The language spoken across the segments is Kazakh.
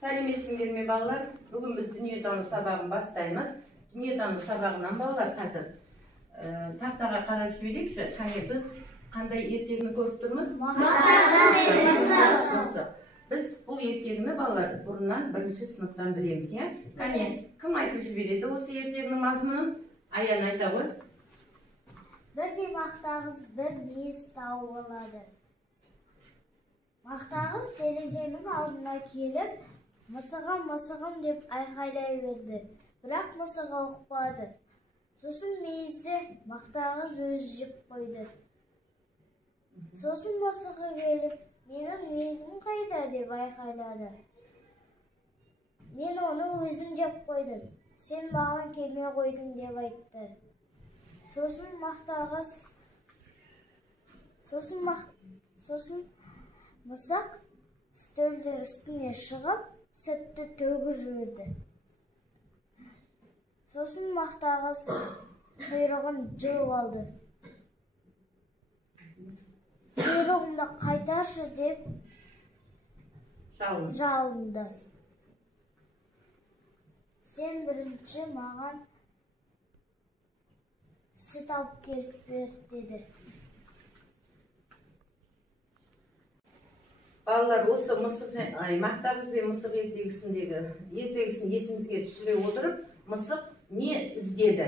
Сәлеметсіңдер ме балалар? Бүгін біз дүниетану сабағын бастаймыз. Дүниетану сабағынан балалар қазір тақтаға қарап жіберейікші. Қане біз қандай ертегіні көріп тұрмыз? Мысық. Біз бұл ертегіні балалар бұрыннан бірінші сыныптан білеміз, я? Қане, кім айтып жібереді осы ертегінің мазмұнын? Аян айта ғой. Бірде мақтағыз бір мүйіз тауып. Мақтағыз терезенің алдына келіп, мысығым деп айқайлай берді. Бірақ мысығы ұқпады. Сосын мүйізді мақтағыз өзі жеп қойды. Сосын мысығы келіп, менің мүйізім қайда деп айқайлады. Мен оны өзім жеп қойдым. Сен маған келмей қойдың деп айтты. Сосын мысық стөлдің үстіне шығып, сүтті төгіп жіберді. Сосын мақтағыз құйрығын жұлып алды. Құйрығымды қайтаршы деп жалынды. Сен бірінші маған сүт алып келіп бер деді. Балалар, осы мақтағыз бен мысық ертегісін есіңізге түсіре отырып, мысық не іздеді?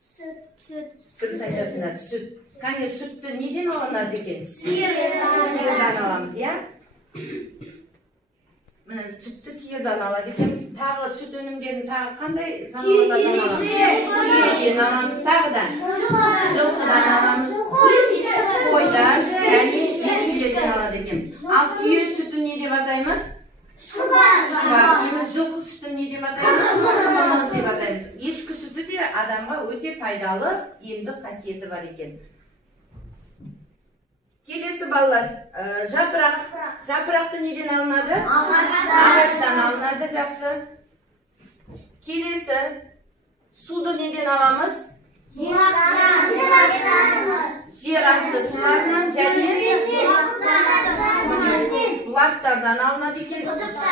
Сүт. Дұрыс айтасыңдар, сүт. Қане, сүтті неден алынады екен? Сиырдан аламыз, я? Міне, сүтті сиырдан алады екенбіз. Тағы сүт өнімдерін тағы қандай жануарлардан аламыз? Түйеден аламыз, тағыдан. Жылқыдан аламыз. Қойдан, және ешкілерден алады екенбіз. Ал түйе сүті не деп атаймыз? Шұбар дейміз. Жылқы сүті не деп атаймыз? Қымыз деп атаймыз. Ешкі сүті де адамға өте пайдалы емдік қасиеті бар екен. Келесі балалар, жапырақ. Жапырақты неден алынады? Ағаштан алынады, жақсы. Келесі, суды неден аламыз? Жер асты суларынан және бұлақтардан алынады екен.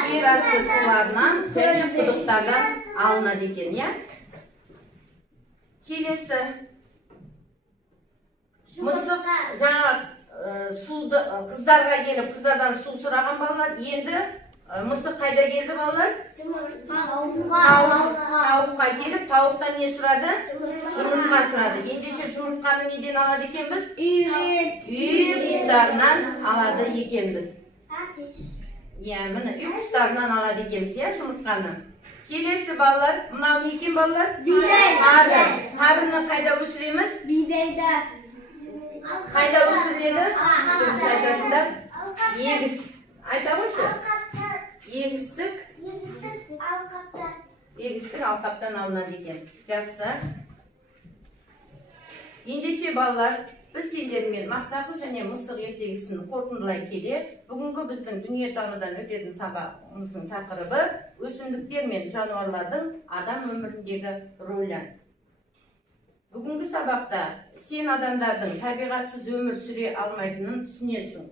Жер асты суларынан және құдықтардан алынады екен, я? Келесі, мысық жаңа қыздарға келіп, қыздардан су сұраған балалар. Енді мысық қайда келді балалар? Тауыққа келіп, тауықтан не сұрады? Жұмыртқа сұрады. Ендеше жұмыртқаны неден алады екенбіз? Үй құстарынан алады екенбіз. Міне, үй құстарынан алады екенбіз, жұмыртқаны. Келесі балалар, мынау не екен балалар? Тары. Тарыны қайда өсіреміз? Бидайда. Қайда өсіреді? Дұрыс айтасыңдар. Егіс. Айта қойшы. Егістік алқаптан алынады екен. Жақсы. Ендеше балалар, біз сендермен мақтағыз және мысық ертегісін қорытындылай келе, бүгінгі біздің дүниетанудан өтетін сабағымыздың тақырыбы өсімдіктер мен жануарлардың адам өміріндегі рөлі. Бүгінгі сабақта сен адамдардың табиғатсыз өмір сүре алмайтынын түсінесің.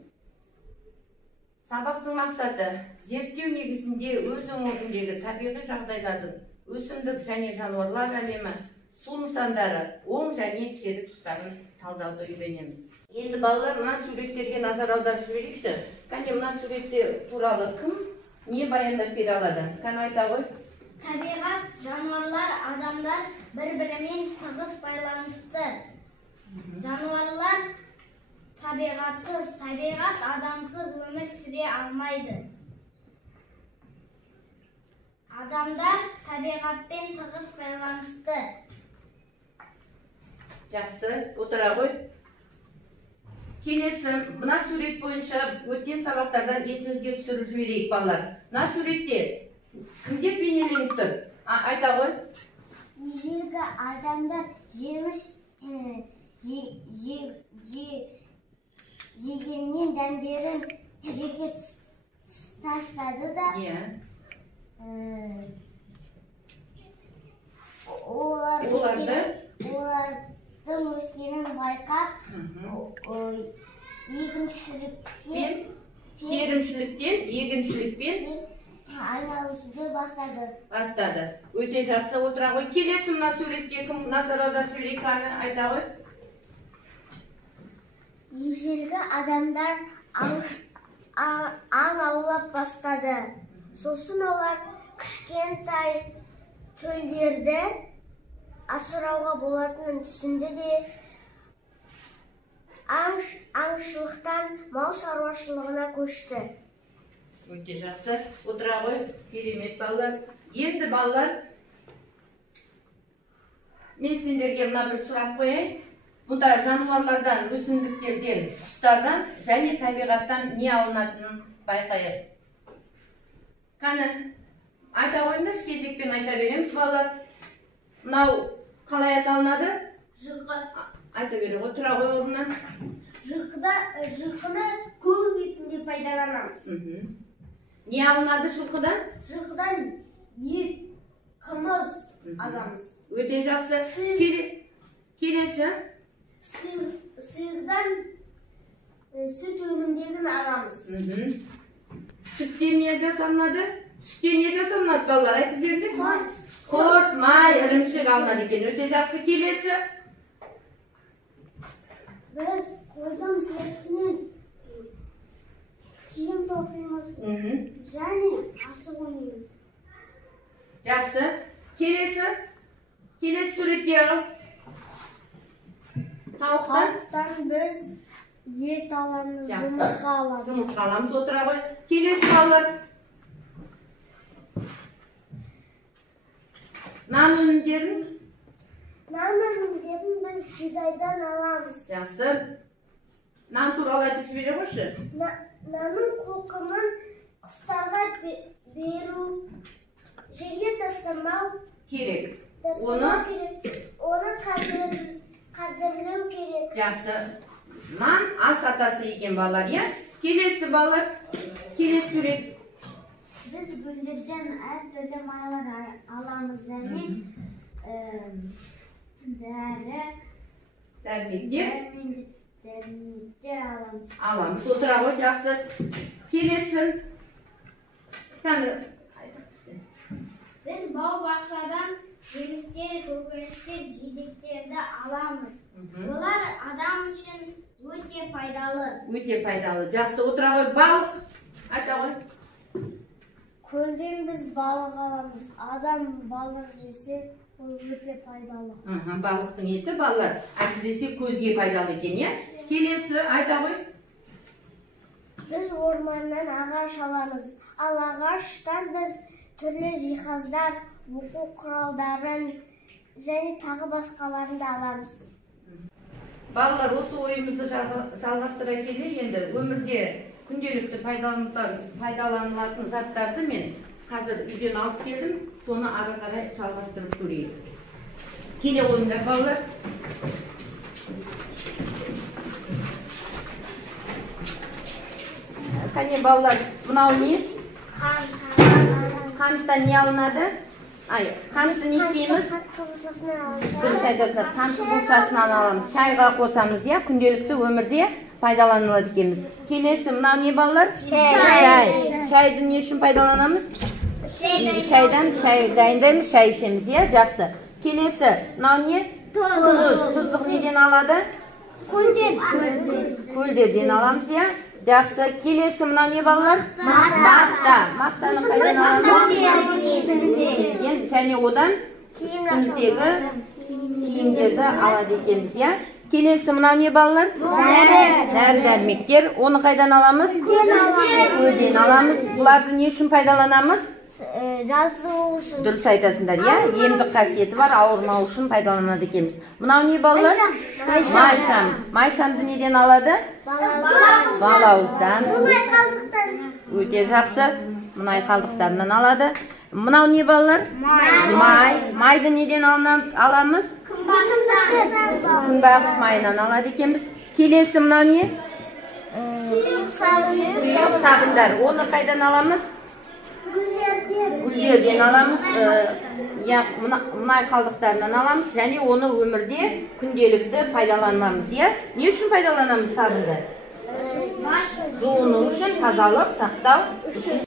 Сабақтың мақсаты зерттеу негізінде өз өңіріндегі табиғи жағдайлардың өсімдік және жануарлар әлемі, су нысандары, оң және кері тұстарын талдауды үйренеміз. Енді балалар, мына суреттерге назар аударып жіберейікші. Қане, мына суретте туралы кім не баяндап бере алады? Қане айта ғой. Табиғат, жануарлар, адамдар бір-бірімен тығыз байланысты. Жануарлар табиғатсыз, табиғат адамсыз өмір сүре алмайды. Адамдар табиғатпен тығыз байланысты. Жақсы, отыра ғой. Келесі, мына сурет бойынша өткен сабақтардан есімізге түсіріп жіберейік балалар. Мына суретте кімдер бейнеленіп тұр? Айта ғой. Ежелгі адамдар жеміс жегеннен дәндерін жерге тастады да, олардың өскенін байқап, егіншіліктен айналысуды бастады. Өте жақсы, отыра ғой. Келесі мына суретке кім назар аударып жүр екені айта ғой. Ежелгі адамдар аң аулап бастады. Сосын олар кішкентай төлдерді асырауға болатынын түсінді де аңшылықтан мал шаруашылығына көшті. Өте жақсы, отыра ғой. Керемет балалар. Енді балалар, мен сендерге мына бір сұрақ қояйын. Бұнда жануарлардан, өсімдіктерден, құстардан және табиғаттан не алынатынын байқайық. Қаны, айта қойыңдар, кезекпен айта береміз балалар. Мынау қалай аталынады? Жылқы. Айта бере ғой, тұра ғой орнынан. Жылқыны көк етінде пайдаланамыз. Не алынады жылқыдан? Жылқыдан ет, қымыз аламыз. Өте жақсы. Келесі? Сиырдан сүт өнімдерін аламыз. Сүттен не жасалынады? Сүттен не жасалынады балалар? Айтып жеріңдер? Құрт, май, ірімшік алынады екен. Өте жақсы. Келесі? Біз қойдан терісінен киім тоқимыз. Және асық ойнаймыз. Жақсы. Келесі? Келесі суретке ал. Тауықтан біз ет аламыз, жұмыртқа аламыз. Жұмыртқа аламыз, отыра ғой. Келесі балалар. Нан өнімдерін? Нан өнімдерін біз бидайдан аламыз. Жақсы. Нан туралы айтып жібере қойшы. Нанның қоқымын құстарға беру, жерге тастамау керек. Оны қадірлеу керек. Жақсы. Нан ас атасы екен балалар, иә? Келесі балалар. Келесі сурет. Біз гүлдерден әртүрлі майлар аламыз және дәрмектер аламыз. Аламыз. Отыра ғой, жақсы. Келесі. Біз бау-бақшадан жемістер, көкөністер, жидектерді аламыз. Олар адам үшін өте пайдалы. Өте пайдалы. Жақсы, отыра ғой. Балық. Айта ғой. Көлден біз балық аламыз. Адам балық жесе, ол өте пайдалы. Балықтың еті балалар әсіресе көзге пайдалы екен, иә? Келесі, айта ғой. Біз орманнан ағаш аламыз. Ал ағаштан біз түрлі жиһаздар, оқу құралдарын және тағы басқаларын да аламыз. Балалар, осы ойымызды жалғастыра келе, енді өмірде күнделікті пайдаланылатын заттарды мен қазір үйден алып келдім, соны ары қарай жалғастырып көрейік. Келе қойыңдар балалар. Қане балалар, мынау не? Қанттан не алынады? Қантты не істейміз? Дұрыс айтасыздар, қантты бұлшасынан аламыз. Шайға қосамыз, иә, күнделікті өмірде пайдаланылады екенбіз. Келесі, мынау не балалар? Шай. Шайды не үшін пайдаланамыз? Шайдан шай дайындаймыз, шай ішеміз, иә, жақсы. Келесі, мынау не? Тұз. Тұздық неден алады? Көлдерден аламыз, иә. Жақсы. Келесі, мынау не балалар? Мақта. Мақтаны қайдан аламыз? Және одан үстіміздегі киімдерді алады екенбіз, иә. Келесі, мынау не балалар? Дәрі-дәрмектер. Оны қайдан аламыз? Көлден аламыз. Бұларды не үшін пайдаланамыз? Жазу үшін. Дұрыс айтасыңдар, иә? Емдік қасиеті бар, ауырмау үшін пайдаланады екенбіз. Мынау не балалар? Майшам. Майшамды неден алады? Балауыздан. Мұнай қалдықтан. Өте жақсы. Мұнай қалдықтарынан алады. Мынау не балалар? Май. Майды неден аламыз? Күнбағыс майынан алады екенбіз. Келесі, мынау не? Сұйық сабындар. Оны қайдан аламыз? Гүлдерден аламыз. Мұнай қалдықтарынан аламыз. Және оны өмірде күнделікті пайдаланамыз. Не үшін пайдаланамыз сабынды? Жуыну үшін, тазалық, сақтау үшін